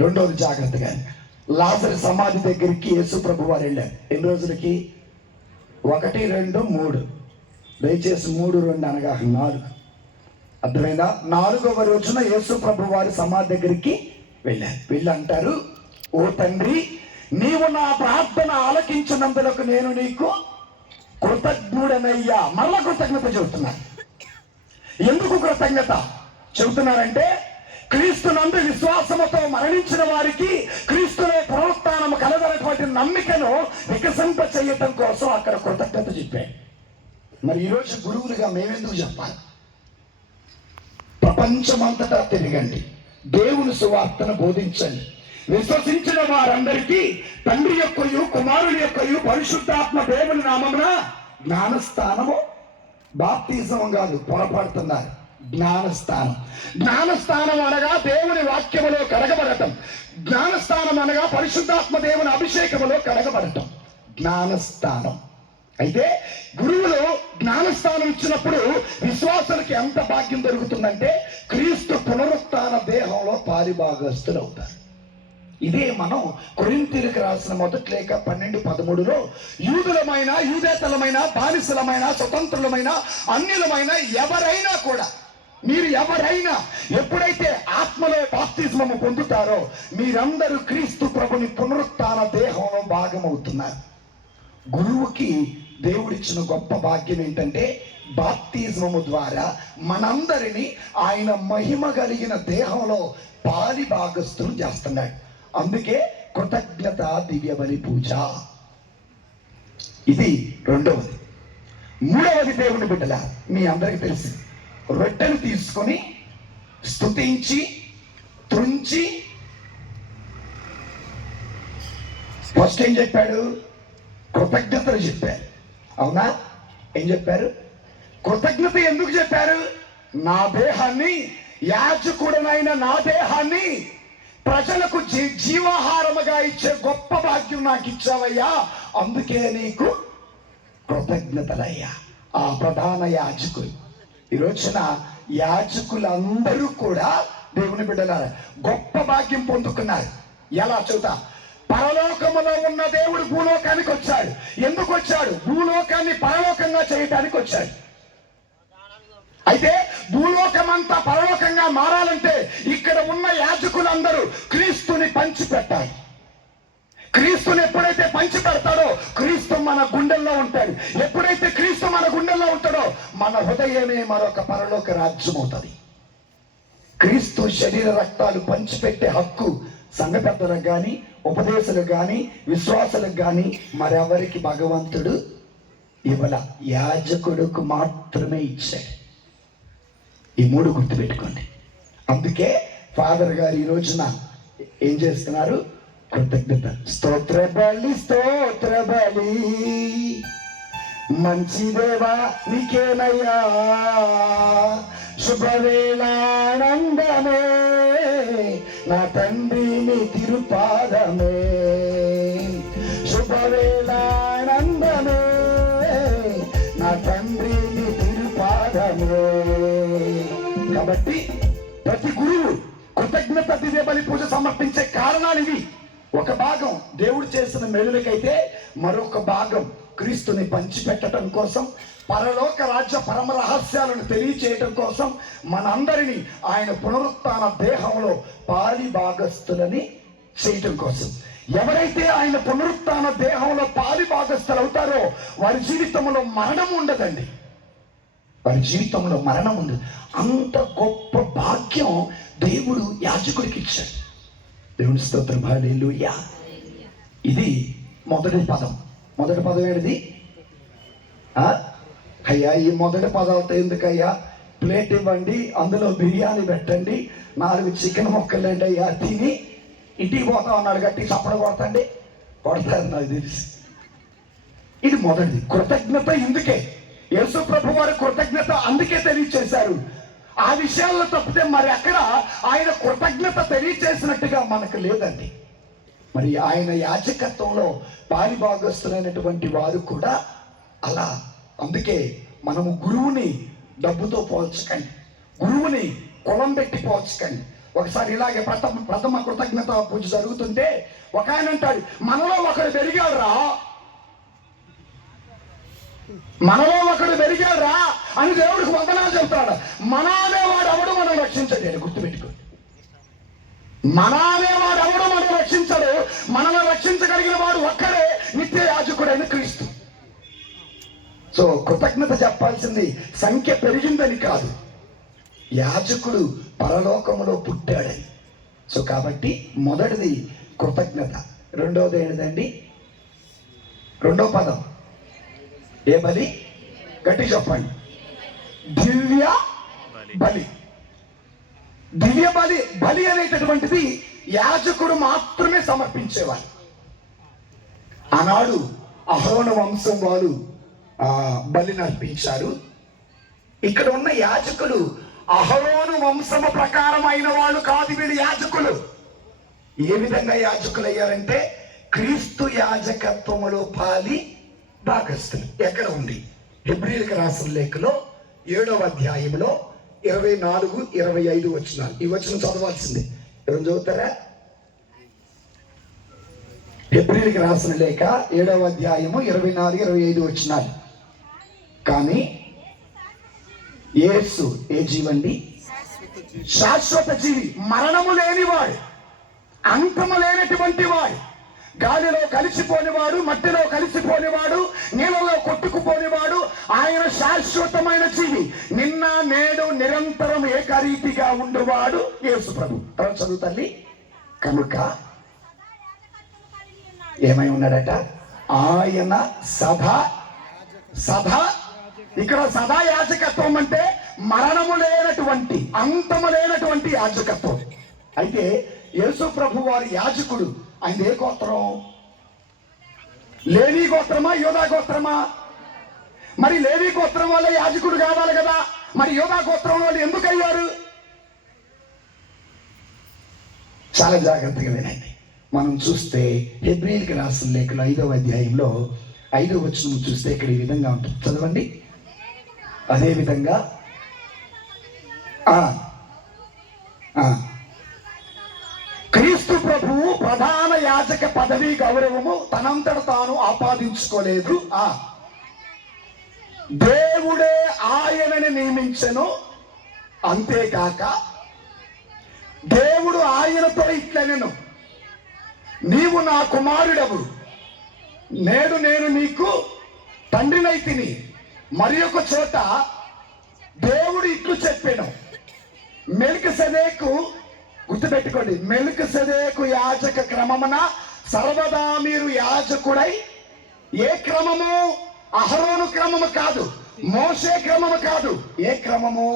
రెండవది జాగ్రత్తగా, లాజరు సమాధి దగ్గరికి యేసు ప్రభు వారు వెళ్ళారు. ఎన్ని రోజులకి? 1, 2, 3. దయచేసి 3, 2 అనగా 4. అర్థమైందా? 4వ రోజున యేసు ప్రభు వారి సమాధి దగ్గరికి వెళ్ళారు. వెళ్ళి అంటారు, ఓ తండ్రి, నీవు నా ప్రార్థన ఆలకించినందులకు నేను నీకు కృతజ్ఞుడనయ్యా. మరలా కృతజ్ఞత చెబుతున్నారు. ఎందుకు కృతజ్ఞత చెబుతున్నారంటే, క్రీస్తునందు విశ్వాసముతో మరణించిన వారికి క్రీస్తులో పునరుత్థానము కలదనటువంటి నమ్మికను వికసింప చేయటం కోసం అక్కడ కృతజ్ఞత చెప్పాడు. మరి ఈరోజు గురువులుగా మేమెందుకు చెప్పాలి? ప్రపంచమంతటా తిరగండి, దేవుని సువార్తను బోధించండి. విశ్వసించిన వారందరికీ తండ్రి యొక్కయు కుమారుని యొక్కయు పరిశుద్ధాత్మ దేవుని నామమున జ్ఞానస్థానము, బాప్తిజం కాదు, పొరపడుతున్నారు, జ్ఞానస్థానం. జ్ఞానస్థానం అనగా దేవుని వాక్యములో కడగబడటం. జ్ఞానస్థానం అనగా పరిశుద్ధాత్మ దేవుని అభిషేకములో కడగబడటం, జ్ఞానస్థానం. అయితే గురువులు జ్ఞానస్థానం ఇచ్చినప్పుడు విశ్వాసులకి ఎంత భాగ్యం దొరుకుతుందంటే, క్రీస్తు పునరుత్థాన దేహంలో పారిభాగస్తులు అవుతారు. ఇదే మనం కొరింథీయులకు రాసిన మొదటి లేఖ 12:13లో యూదులమైన, యూదేతరమైన, బానిసలమైన, స్వతంత్రులమైన, అన్యులమైన ఎవరైనా కూడా, మీరు ఎవరైనా ఎప్పుడైతే ఆత్మలో బాప్తిస్మము పొందుతారో మీరందరూ క్రీస్తు ప్రభుని పునరుత్థాన దేహంలో భాగమవుతున్నారు. గురువుకి దేవుడిచ్చిన గొప్ప భాగ్యం ఏంటంటే, బాప్తిస్మము ద్వారా మనందరినీ ఆయన మహిమ కలిగిన దేహంలో పాలి భాగస్తులు చేస్తున్నాడు. అందుకే కృతజ్ఞత దివ్య బలి పూజ. ఇది రెండవది. మూడవది, దేవుని బిడ్డల, మీ అందరికి తెలిసి రొట్టెను తీసుకొని స్తుతించి త్రుంచి, ఫస్ట్ ఏం చెప్పాడు? కృతజ్ఞతలు చెప్పారు. అవునా? ఏం చెప్పారు? కృతజ్ఞత ఎందుకు చెప్పారు? నా దేహాన్ని, యాజకుడనైన నా దేహాన్ని ప్రజలకు జీవాహారముగా ఇచ్చే గొప్ప భాగ్యం నాకు ఇచ్చావయ్యా, అందుకే నీకు కృతజ్ఞతలయ్యా. ఆ ప్రధాన యాజకులు, ఈ రోజున యాజకులందరూ కూడా దేవుని బిడ్డలారా గొప్ప భాగ్యం పొందుకున్నారు. ఎలా చూద్దా? పరలోకములో ఉన్న దేవుడు భూలోకానికి వచ్చాడు. ఎందుకు వచ్చాడు? భూలోకాన్ని పరలోకంగా చేయటానికి వచ్చాడు. అయితే భూలోకమంతా పరలోకంగా మారాలంటే ఇక్కడ ఉన్న యాజకులందరూ క్రీస్తుని పంచిపెట్టాలి. క్రీస్తుని ఎప్పుడైతే పంచి పెడతాడో క్రీస్తు మన గుండెల్లో ఉంటాడు. ఎప్పుడైతే క్రీస్తు మన గుండెల్లో ఉంటాడో మన హృదయమే మరొక పరలోక రాజ్యం అవుతుంది. క్రీస్తు శరీర రక్తాలు పంచిపెట్టే హక్కు సంఘ పెద్దలకు కానీ, ఉపదేశాలకు కానీ, విశ్వాసులకు కానీ మరెవరికి భగవంతుడు ఇవ్వల, యాజకుడుకు మాత్రమే ఇచ్చాడు. ఈ 3 గుర్తుపెట్టుకోండి. అందుకే ఫాదర్ గారు ఈ రోజున ఏం చేస్తున్నారు? కృతజ్ఞత. స్తోత్ర బలి, స్తోత్ర బలి, మంచి దేవా నీకేనయ్యా, శుభవేళానందమే నా తండ్రి నీ తిరుపాదమే, శుభవేళానందమే నా తండ్రి నీ తిరుపాదమే. కాబట్టి ప్రతి గురువు కృతజ్ఞత దివ్య బలి పూజ సమర్పించే కారణాలు ఇవి. ఒక భాగం దేవుడు చేసిన మేలులకైతే, మరొక భాగం క్రీస్తుని పంచిపెట్టడం కోసం, పరలోక రాజ్య పరమ రహస్యాలను తెలియచేయటం కోసం, మనందరినీ ఆయన పునరుత్థాన దేహంలో పాలి భాగస్తులని చేయటం కోసం. ఎవరైతే ఆయన పునరుత్థాన దేహంలో పాలి భాగస్తులు అవుతారో వారి జీవితంలో మరణం ఉండదండి. వారి జీవితంలో మరణం ఉండదు. అంత గొప్ప భాగ్యం దేవుడు యాజకుడికి ఇచ్చాడు. దేవుని స్తోత్రం, హల్లెలూయా. ఇది మొదటి పదం. మొదటి పదం ఏంటిది? అయ్యా, ఈ మొదటి పదాలతో ఎందుకయ్యా? ప్లేట్ ఇవ్వండి, అందులో బిర్యానీ పెట్టండి, 4 చికెన్ ముక్కలండి అయ్యా, తిని ఇంటికి పోతా ఉన్నాడు. గట్టి చప్పడ కొడతండి, కొడతారు నాకు తెలిసి. ఇది మొదటిది. కృతజ్ఞత ఇందుకే యేసు ప్రభు వారి కృతజ్ఞత అందుకే తెలియచేశారు. ఆ విషయాల్లో తప్పితే మరి అక్కడ ఆయన కృతజ్ఞత తెలియచేసినట్టుగా మనకు లేదండి. మరి ఆయన యాజకత్వంలో పాలిభాగస్తులైనటువంటి వారు కూడా అలా. అందుకే మనము గురువుని డబ్బుతో పోల్చకండి, గురువుని కులం పెట్టి పోల్చకండి. ఒకసారి ఇలాగే ప్రథమ కృతజ్ఞత పూజ జరుగుతుంటే ఒక ఆయన అంటాడు, మనలో ఒకడు పెరిగాడురా, మనలో ఒకడు పెరిగాడురా అని దేవుడికి వందనాలు చెప్తాడు. మన అనేవాడు ఎవడు మనం రక్షించడు. గుర్తుపెట్టుకో, మన అనేవాడు ఎవడు మనం రక్షించడు. మనల్ని రక్షించగలిగిన వాడు ఒక్కడే, నిత్య యాజకుడైన క్రీస్తు. సో కృతజ్ఞత చెప్పాల్సింది సంఖ్య పెరిగిందని కాదు, యాజకుడు పరలోకములో పుట్టాడని. సో కాబట్టి మొదటిది కృతజ్ఞత. రెండోది ఏంటండి? రెండో పదం ఏ బలి? గట్టి చెప్పండి. దివ్య బలి. దివ్య బలి. బలి అనేటటువంటిది యాజకుడు మాత్రమే సమర్పించేవారు. ఆనాడు అహరోను వంశం వారు బలిని అర్పించారు. ఇక్కడ ఉన్న యాజకులు అహరోను వంశము ప్రకారం అయిన వాళ్ళు కాదు. వీళ్ళు యాజకులు ఏ విధంగా యాజకులు అయ్యారంటే క్రీస్తు యాజకత్వములో పాలి భాగస్థులు. ఎక్కడ ఉంది? హెబ్రీయులకు రాసిన లేఖలో 7వ అధ్యాయంలో 24, 25 వచనాలు. ఈ వచనం చదవాల్సిందే. ఎవరు చదువుతారా? హెబ్రీయులకు రాసిన లేఖ 7వ అధ్యాయము 24, 25 వచనాలు. కానీ యేసు ఏ జీవండి? శాశ్వత జీవి, మరణము లేనివాడు, అంతము లేనటువంటి వాడు, గాలిలో కలిసిపోనివాడు, మట్టిలో కలిసిపోనివాడు, నీళ్ళలో కొట్టుకుపోనివాడు. ఆయన శాశ్వతమైన జీవి, నిన్న నేడు నిరంతరం ఏకరీతిగా ఉండువాడు యేసు ప్రభు. తర్వాత చదువు తల్లి. కనుక ఏమై ఉన్నాడట? ఆయన సదా ఇక్కడ సదా యాజకత్వం అంటే మరణము లేనటువంటి, అంతము లేనటువంటి యాజకత్వం. అయితే యేసు ప్రభు వారి యాజకుడు. ఆయన ఏ గోత్రం? లేవీ గోత్రమా, యోధా గోత్రమా? మరి లేవీ గోత్రం వల్ల యాజకుడు కావాలి కదా, మరి యోధా గోత్రం వాళ్ళు ఎందుకు అయ్యారు? చాలా జాగ్రత్తగా వినండి. మనం చూస్తే హెబ్రీయులకు రాసిన లేఖలో 5వ అధ్యాయంలో 5వ వచనం చూస్తే ఇక్కడ ఈ విధంగా ఉంటుంది. చదవండి. అదే విధంగా క్రీస్తు ప్రభువు ప్రధాన యాజక పదవి గౌరవము తనంతట తాను ఆపాదించుకోలేదు. దేవుడే ఆయనని నియమించెను. అంతేకాక దేవుడు ఆయనతో ఇట్లనెను, నీవు నా కుమారుడవు, నేడు నేను నీకు తండ్రినైతిని. మరి ఒక చోట దేవుడు ఇట్లు చెప్పాను, మెల్కీసెదెకు, గుర్తుపెట్టుకోండి, మెల్కీసెదెకు యాజక క్రమమున సర్వదా మీరు యాజకుడై. ఏ క్రమము? అహరోను క్రమము కాదు, మోషే క్రమము కాదు. ఏ క్రమము?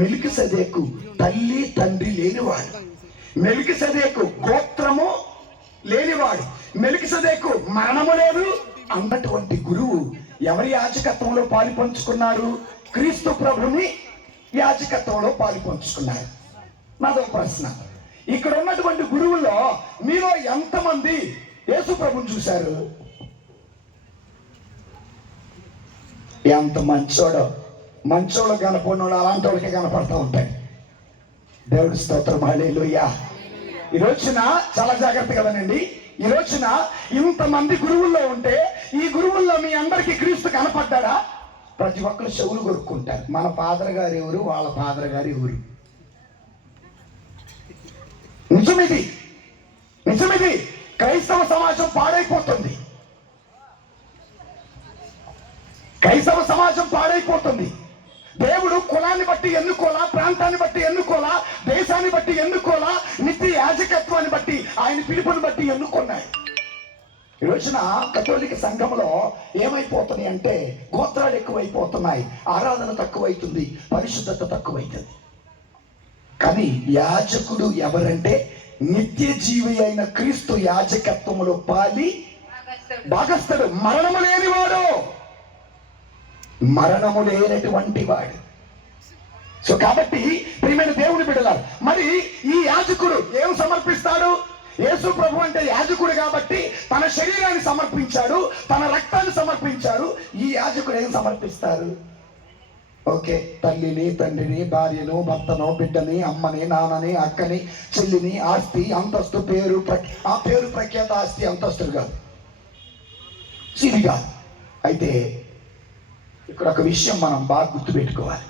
మెల్కీసెదెకు తల్లి తండ్రి లేనివాడు, మెల్కీసెదెకు గోత్రము లేనివాడు, మెల్కీసెదెకు మరణము లేదు అన్నటువంటి గురువు ఎవరి యాజకత్వంలో పాలు పంచుకున్నారు? క్రీస్తు ప్రభుని యాజకత్వంలో పాలు పంచుకున్నారు. నాదో ప్రశ్న, ఇక్కడ ఉన్నటువంటి గురువుల్లో మీలో ఎంతమంది యేసు ప్రభుని చూశారు? ఎంత మంచోడు కనపడినోడు అలాంటి వాళ్ళకి కనపడతా ఉంటాయి. దేవుడి స్తోత్రం, హల్లెలూయా. ఈ రోజున చాలా జాగ్రత్తగా వినండి. ఈ రోజున ఇంతమంది గురువుల్లో ఉంటే ఈ గురువుల్లో మీ అందరికీ క్రీస్తు కనపడ్డాడా? ప్రతి ఒక్కరు చెవులు కొరుక్కుంటారు. మన ఫాదర్ గారు ఎవరు, వాళ్ళ ఫాదర్ గారు ఎవరు? నిజమిది. క్రైస్తవ సమాజం పాడైపోతుంది. క్రైస్తవ సమాజం పాడైపోతుంది. దేవుడు కులాన్ని బట్టి ఎన్నుకోలా, ప్రాంతాన్ని బట్టి ఎన్నుకోలా, దేశాన్ని బట్టి ఎన్నుకోలా, నిత్య యాజకత్వాన్ని బట్టి, ఆయన పిలుపుని బట్టి ఎన్నుకున్నాడు. ఈ రోజున కథోలిక సంఘంలో ఏమైపోతున్నాయి అంటే గోత్రాలు ఎక్కువైపోతున్నాయి, ఆరాధన తక్కువైతుంది, పరిశుద్ధత తక్కువైతుంది. కానీ యాజకుడు ఎవరంటే నిత్య జీవి అయిన క్రీస్తు యాజకత్వములో పాలి భాగస్థుడు, మరణము లేనివాడు, మరణము లేనటువంటి వాడు. సో కాబట్టి ప్రియమైన దేవుని బిడ్డలారు, మరి ఈ యాజకుడు ఏం సమర్పిస్తాడు? యేసు ప్రభు అంటే యాజకుడు కాబట్టి తన శరీరాన్ని సమర్పించాడు, తన రక్తాన్ని సమర్పించాడు. ఈ యాజకుడు ఏం సమర్పిస్తారు? ఓకే, తల్లిని, తండ్రిని, భార్యను, భర్తను, బిడ్డని, అమ్మని, నాన్నని, అక్కని, చెల్లిని, ఆస్తి, అంతస్తు, ఆ పేరు ప్రఖ్యాత ఆస్తి అంతస్తులు కాదు, ఇది కాదు. అయితే ఇక్కడ ఒక విషయం మనం బాగా గుర్తుపెట్టుకోవాలి,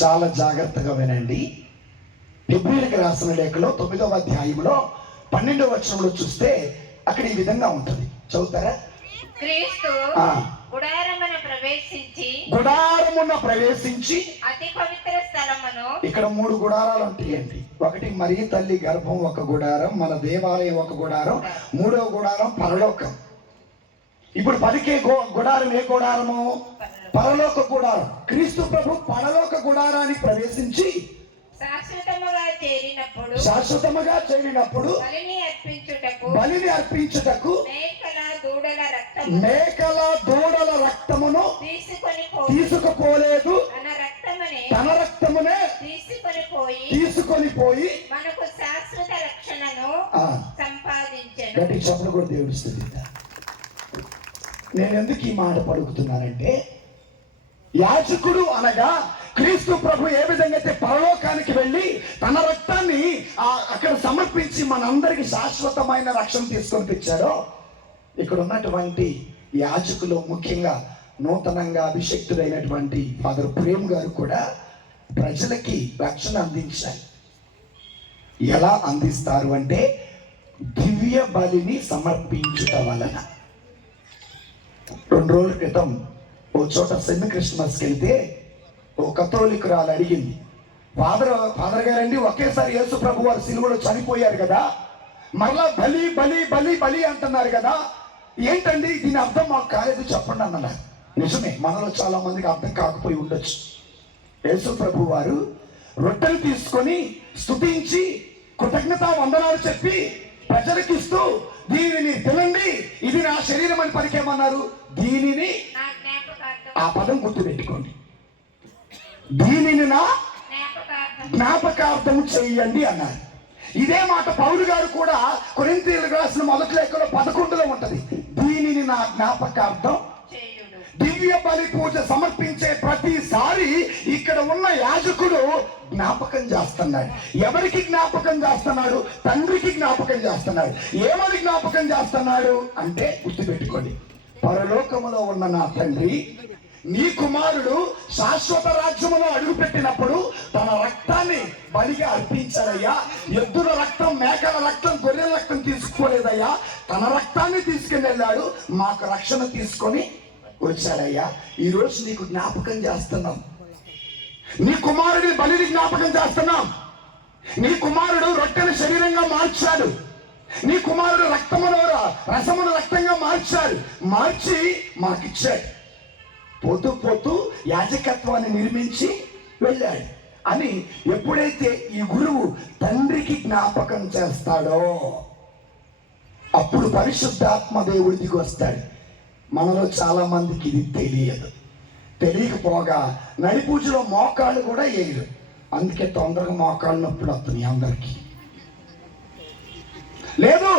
చాలా జాగ్రత్తగా వినండి. హెబ్రీయులకు రాసిన లేఖలో 9వ అధ్యాయంలో 12వ వచనంలో చూస్తే అక్కడ ఈ విధంగా ఉంటుంది, చదువుతారా? క్రీస్తు గుడారమున ప్రవేశించి అతి పవిత్ర స్థలమును. ఇక్కడ 3 గుడారాలు ఉంటాయండి. ఒకటి మరి తల్లి గర్భం ఒక గుడారం, మన దేవాలయం ఒక గుడారం, 3వ గుడారం పరలోకం. ఇప్పుడు పలికే గుడారం ఏ గుడారము? పరలోక గుడారం. క్రీస్తు ప్రభు పరలోక గుడారానికి ప్రవేశించి శాశ్వతముగా చేరినప్పుడు బలిని అర్పించుటకు మేకల దూడల రక్తమును తీసుకుపోలేదు, తన రక్తమునే తీసుకొని పోయి మనకు శాశ్వత రక్షణను సంపాదించెను. గట్టి చప్పుడు కూడా దేవుడి స్థితి. నేను ఎందుకు ఈ మాట పలుకుతున్నానంటే, యాజకుడు అనగా క్రీస్తు ప్రభు ఏ విధంగా అయితే పరలోకానికి వెళ్ళి తన రక్తాన్ని అక్కడ సమర్పించి మనందరికి శాశ్వతమైన రక్షణ తీసుకొని తెచ్చారో, ఇక్కడ ఉన్నటువంటి యాజకులు, ముఖ్యంగా నూతనంగా అభిషక్తుడైనటువంటి ఫాదర్ ప్రేమ్ గారు కూడా ప్రజలకి రక్షణ అందించాలి. ఎలా అందిస్తారు అంటే, దివ్య బలిని సమర్పించుట వలన. 2 రోజుల క్రితం ఓ చోట సెమీ క్రిస్మస్కి వెళ్తే ఓ కథోలికురాలు అడిగింది, ఫాదర్ గారండి, ఒకేసారి యేసు ప్రభు వారు సిలువలో చనిపోయారు కదా, మరలా బలి బలి బలి బలి అంటున్నారు కదా, ఏంటండి దీని అర్థం మాకు కాలేదు చెప్పండి అన్నారు. నిజమే, మనలో చాలా మందికి అర్థం కాకపోయి ఉండొచ్చు. యేసు ప్రభు వారు రొట్టెలు తీసుకొని స్తుతించి కృతజ్ఞతా వందనాలు చెప్పి ప్రజలకు ఇస్తూ, దీనిని తినండి, ఇది నా శరీరం అని పలికేమన్నారు. దీనిని, ఆ పదం గుర్తు పెట్టుకోండి, దీనిని నా జ్ఞాపకార్థం చెయ్యండి అన్నారు. ఇదే మాట పౌలు గారు కూడా కొరింథీయులకు రాసిన మొదటి లేఖలో 11లో ఉంటది, దీనిని నా జ్ఞాపకార్థం. దివ్య బలి పూజ సమర్పించే ప్రతిసారి ఇక్కడ ఉన్న యాజకుడు జ్ఞాపకం చేస్తున్నాడు. ఎవరికి జ్ఞాపకం చేస్తున్నాడు? తండ్రికి జ్ఞాపకం చేస్తున్నాడు. ఏమని జ్ఞాపకం చేస్తున్నాడు అంటే, గుర్తుపెట్టుకోండి, పరలోకములో ఉన్న నా తండ్రి, నీ కుమారుడు శాశ్వత రాజ్యములో అడుగుపెట్టినప్పుడు తన రక్తాన్ని బలిగా అర్పించాడయ్యా. ఎద్దుల రక్తం, మేకల రక్తం, గొర్రెల రక్తం తీసుకోలేదయ్యా, తన రక్తాన్ని తీసుకుని వెళ్ళాడు, మాకు రక్షణ తీసుకొని వచ్చాడయ్యా. ఈరోజు నీకు జ్ఞాపకం చేస్తున్నాం, నీ కుమారుడి బలిని జ్ఞాపకం చేస్తున్నాం. నీ కుమారుడు రొట్టెను శరీరంగా మార్చాడు, నీ కుమారుడు రసమును రక్తంగా మార్చి మాకిచ్చాడు. పోతూ పోతూ యాజకత్వాన్ని నిర్మించి వెళ్ళాడు అని ఎప్పుడైతే ఈ గురువు తండ్రికి జ్ఞాపకం చేస్తాడో, అప్పుడు పరిశుద్ధాత్మ దేవుడి దిగి వస్తాడు. మనలో చాలా మందికి ఇది తెలియకపోగా నడిపూజలో మోకాళ్ళు కూడా వేయరు. అందుకే తొందరగా మోకాళ్ళు నొప్పులు వస్తున్నాయి అందరికి. లేదు,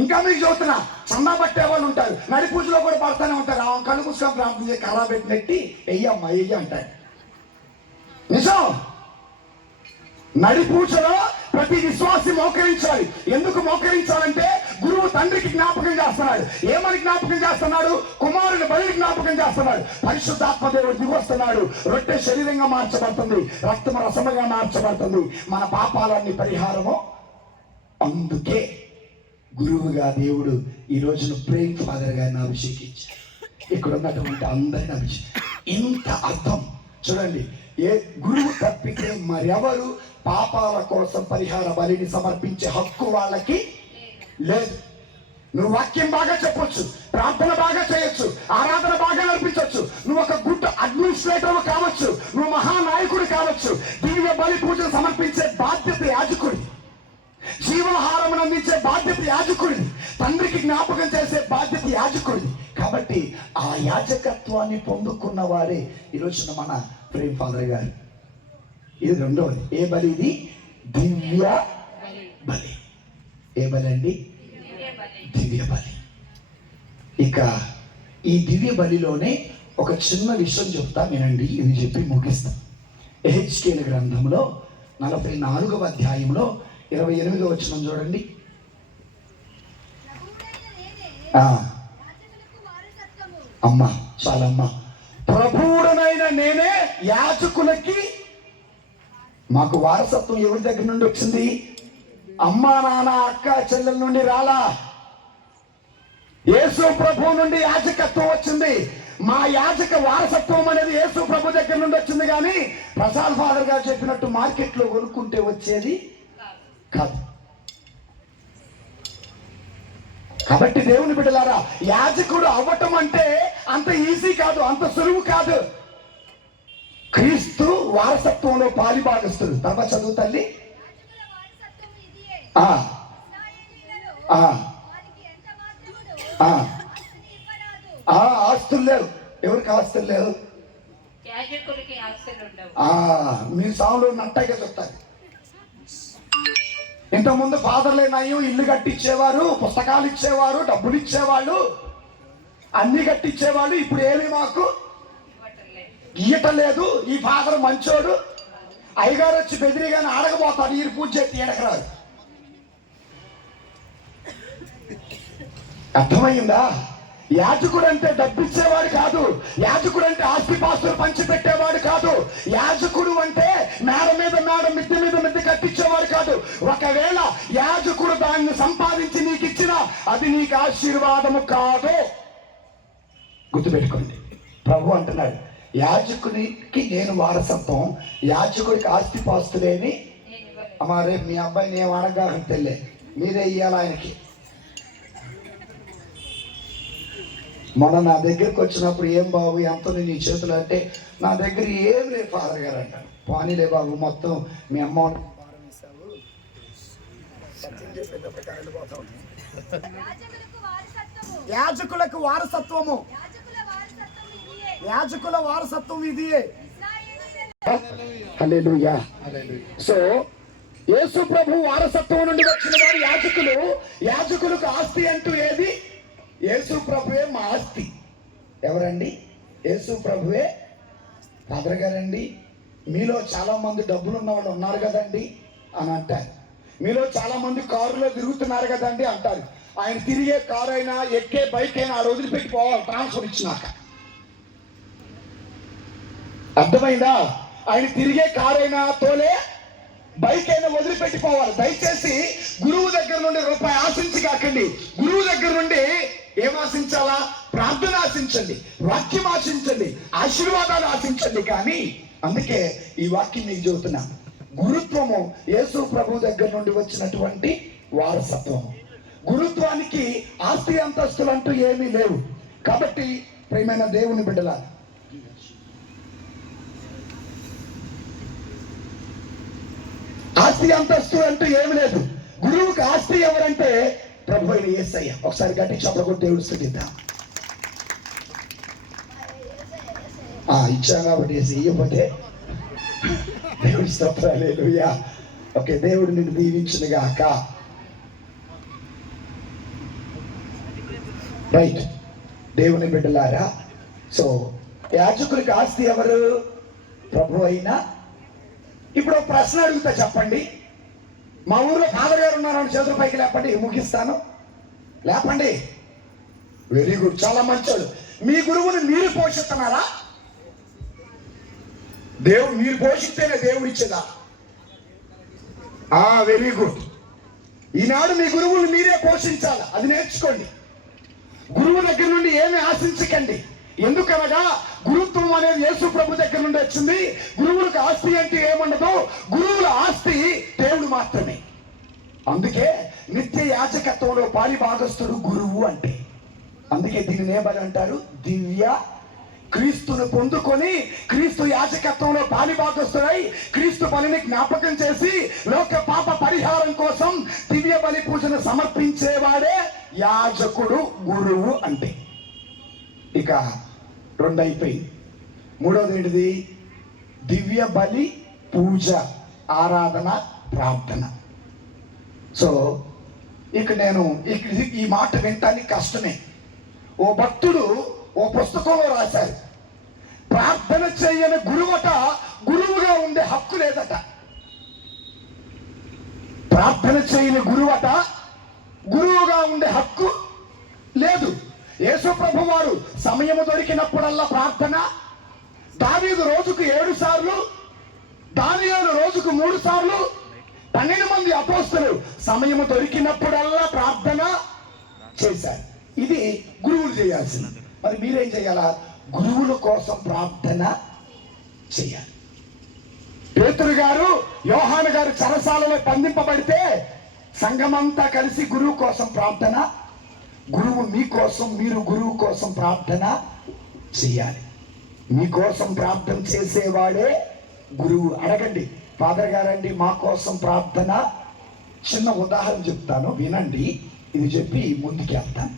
ఇంకా మీకు చెబుతున్నా, చందా పట్టే వాళ్ళు ఉంటారు, నడిపూజలో కూడా పడతానే ఉంటారు. ఆ కళ్ళు పుస్తకం ప్రార్థన చేసి కర్ర పెట్టినట్టి వెయ్యమ్మా వెయ్యి అంటాడు. నిజం, నడిపూజలో ప్రతి విశ్వాసి మోకరించాలి. ఎందుకు మోకరించాలంటే, గురువు తండ్రికి జ్ఞాపకం చేస్తున్నాడు. ఏమని జ్ఞాపకం చేస్తున్నాడు? కుమారుని బలిని జ్ఞాపకం చేస్తున్నాడు. పరిశుద్ధాత్మ దేవుడు దిగి వస్తున్నాడు. రొట్టె శరీరంగా మార్చబడుతుంది, రక్తము రసముగా మార్చబడుతుంది, మన పాపాలన్నీ పరిహారము. అందుకే గురువుగా దేవుడు ఈ రోజున ప్రేమ్ ఫాదర్ గారిని అభిషేకించాడు. ఇక్కడ ఉన్నటువంటి అందరిని అభిషేకించాడు. ఇంత అర్థం చూడండి. ఏ గురువు తప్పితే మరెవరు పాపాల కోసం పరిహార బలిని సమర్పించే హక్కు వాళ్ళకి లేదు. నువ్వు వాక్యం బాగా చెప్పొచ్చు, ప్రార్థన బాగా చేయొచ్చు, ఆరాధన బాగా నడిపించవచ్చు, నువ్వు ఒక గుడ్ అడ్మినిస్ట్రేటర్ కావచ్చు, నువ్వు మహానాయకుడు కావచ్చు, దివ్య బలి పూజలు సమర్పించే బాధ్యత యాజకుడి, జీవాహారం అందించే బాధ్యత యాజకుడిది, తండ్రికి జ్ఞాపకం చేసే బాధ్యత యాజకుడిది. కాబట్టి ఆ యాజకత్వాన్ని పొందుకున్న వారే ఈరోజున మన ప్రేమ్ ఫాదర్ గారు. ఇది రెండవది. ఏ బలి ఇది? దివ్య బలి. ఏ బలి అండి? దివ్య బలి. ఇక ఈ దివ్య బలిలోనే ఒక చిన్న విషయం చెప్తా వినండి, ఇది చెప్పి ముగిస్తా. యెహెజ్కేలు గ్రంథంలో 44వ అధ్యాయంలో 28వ వచనం చూడండి. అమ్మా చాలమ్మా. ప్రభువుడనైన నేనే యాజకులకి, మాకు వారసత్వం ఎవరి దగ్గర నుండి వచ్చింది? అమ్మా నాన్న అక్క చెల్లెల నుండి రాలా, యేసు ప్రభు నుండి యాజకత్వం వచ్చింది. మా యాజక వారసత్వం అనేది యేసు ప్రభు దగ్గర నుండి వచ్చింది, కానీ ప్రసాద్ ఫాదర్ గారు చెప్పినట్టు మార్కెట్లో కొనుక్కుంటే వచ్చేది కాదు. కాబట్టి దేవుని బిడ్డలారా, యాజకుడు అవ్వటం అంటే అంత ఈజీ కాదు, అంత సులువు కాదు. క్రీస్తు వారసత్వంలో పాలిభాగస్తుడు. తర్వాత చదువు తల్లి. ఆస్తులు లేవు. ఎవరికి ఆస్తులు లేవు? మీ సాములు నట్టగా చెప్తారు. ఇంతకుముందు ఫాదర్లేనాయో ఇల్లు కట్టించేవారు, పుస్తకాలు ఇచ్చేవారు, డబ్బులు ఇచ్చేవాళ్ళు, అన్ని కట్టించేవాళ్ళు. ఇప్పుడు ఏమి మాకు గీయటం లేదు. ఈ ఫాదర్ మంచోడు, అయ్యగారు వచ్చి బెదిరిగానే ఆడకపోతాడు, ఈ పూజ చేసి ఎడకరాదు. అర్థమైందా? యాజకుడు అంటే డబ్బిచ్చేవాడు కాదు. యాజకుడు అంటే ఆస్తిపాస్తులు పంచిపెట్టేవాడు కాదు. యాజకుడు అంటే మేడ మీద మేడ, మిద్దె మీద మిద్దె కట్టించేవాడు కాదు. ఒకవేళ యాజకుడు దాన్ని సంపాదించి నీకు ఇచ్చినా అది నీకు ఆశీర్వాదము కాదు. గుర్తుపెట్టుకోండి. ప్రభు అంటున్నాడు, యాజకునికి నేను వారసత్వం, యాజకుడికి ఆస్తిపాస్తులేని. అమ్మా రేపు మీ అబ్బాయిని ఏం అడగాలని తెల్లే, మీరే ఇయ్యాలి ఆయనకి. మొన్న నా దగ్గరికి వచ్చినప్పుడు, ఏం బాబు ఎంతో నీ చేతులు అంటే, నా దగ్గర ఏం లేదు ఫాదర్ గారు అంటారు. పోనీలే బాబు, మొత్తం మీ అమ్మ యాజకులకు వారసత్వము, యాజకుల వారసత్వం ఇది. హల్లెలూయా. సో యేసు ప్రభు వారసత్వం నుండి వచ్చిన వారు యాజకులు. యాజకులకు ఆస్తి అంటూ ఏది? యేసు ప్రభువే మా ఆస్తి. ఎవరండి? యేసు ప్రభువే. ఫాదర్ గారండి, మీలో చాలా మంది డబ్బులు ఉన్న వాళ్ళు ఉన్నారు కదండి అని అంటారు. మీలో చాలా మంది కారులో తిరుగుతున్నారు కదండి అంటారు. ఆయన తిరిగే కారు అయినా, ఎక్కే బైక్ అయినా ఆ రోజులు పెట్టి పోవాలి ట్రాన్స్ఫర్ ఇచ్చినాక. అర్థమైందా? ఆయన తిరిగే కారు అయినా, తోలే బైక్ అయినా వదిలిపెట్టిపోవాలి. దయచేసి గురువు దగ్గర నుండి రూపాయి ఆశించి కాకండి. గురువు దగ్గర నుండి ఏం ఆశించాలా? ప్రార్థన ఆశించండి, వాక్యం ఆశించండి, ఆశీర్వాదాలు ఆశించండి. కానీ అందుకే ఈ వాక్యం మీకు చెబుతున్నా, గురుత్వము యేసు ప్రభు దగ్గర నుండి వచ్చినటువంటి వారసత్వము. గురుత్వానికి ఆస్తి అంతస్తులు అంటూ ఏమీ లేవు. కాబట్టి ప్రియమైన దేవుని బిడ్డల, ఆస్తి అంతస్తు అంటూ ఏమి లేదు. గురువుకి ఆస్తి ఎవరంటే ప్రభు అయిన యేసయ్య. ఒకసారి గట్టి చప్పట్లు కొట్టి దేవుడు స్తుతిద్దాం. ఇచ్చాం కాబట్టి ఇయ్యకపోతే దేవుడి స్తోత్రం. హల్లెలూయా. ఓకే, దేవుడు నిన్ను దీవించును గాక. రైట్, దేవుని బిడ్డలారా. సో యాజకుడికి ఆస్తి ఎవరు? ప్రభు అయినా. ఇప్పుడు ఒక ప్రశ్న అడుగుతా, చెప్పండి. మా ఊర్లో ఫాదర్ గారు ఉన్నారని చేతుల పైకి లేపండి, ముగిస్తాను. లేపండి. వెరీ గుడ్, చాలా మంచోడు. మీ గురువుని మీరు పోషిస్తున్నారా? దేవుడు మీరు పోషిస్తేనే దేవుడు ఇచ్చేదా? Very good. ఈనాడు మీ గురువుని మీరే పోషించాలి, అది నేర్చుకోండి. గురువు దగ్గర నుండి ఏమి ఆశించకండి. ఎందుకనగా గురుత్వం అనేది యేసు ప్రభు దగ్గర నుండి వచ్చింది. గురువులకు ఆస్తి అంటే ఏముండదు. గురువుల ఆస్తి దేవుడు మాత్రమే. అందుకే నిత్య యాజకత్వంలో పాలిభాగస్తుడు గురువు అంటే. అందుకే దీనిని ఏమని అంటారు? దివ్య. క్రీస్తును పొందుకొని క్రీస్తు యాజకత్వంలో పాలిభాగస్తుడై క్రీస్తు బలిని జ్ఞాపకం చేసి లోక పాప పరిహారం కోసం దివ్య బలి పూజను సమర్పించేవాడే యాజకుడు, గురువు అంటే. ఇక 2 అయిపోయింది. 3వది ఏంటిది? దివ్య బలి పూజ, ఆరాధన, ప్రార్థన. సో ఇక నేను ఈ మాట వినటానికి కష్టమే. ఓ భక్తుడు ఓ పుస్తకంలో రాశారు, ప్రార్థన చేయని గురువట గురువుగా ఉండే హక్కు లేదట. ప్రార్థన చేయని గురువట గురువుగా ఉండే హక్కు లేదు. యేసు ప్రభు వారు సమయము దొరికినప్పుడల్లా ప్రార్థన, దావీదు రోజుకు 7 సార్లు, దానియేలు రోజుకు 3 సార్లు, 12 మంది అపోస్తలు సమయము దొరికినప్పుడల్లా ప్రార్థన చేశారు. ఇది గురువులు చేయాల్సింది. మరి మీరేం చేయాలా? గురువుల కోసం ప్రార్థన చేయాలి. పేతురు గారు, యోహాను గారు చెరసాలలో బంధింపబడితే సంఘమంతా కలిసి గురువు కోసం ప్రార్థన, గురువు మీకోసం, మీరు గురువు కోసం ప్రార్థన చేయాలి. మీకోసం ప్రార్థన చేసేవాడే గురువు. అడగండి, ఫాదర్ గారండి మా కోసం ప్రార్థన. చిన్న ఉదాహరణ చెప్తాను, వినండి. ఇది చెప్పి ముందుకు వెళ్తాను.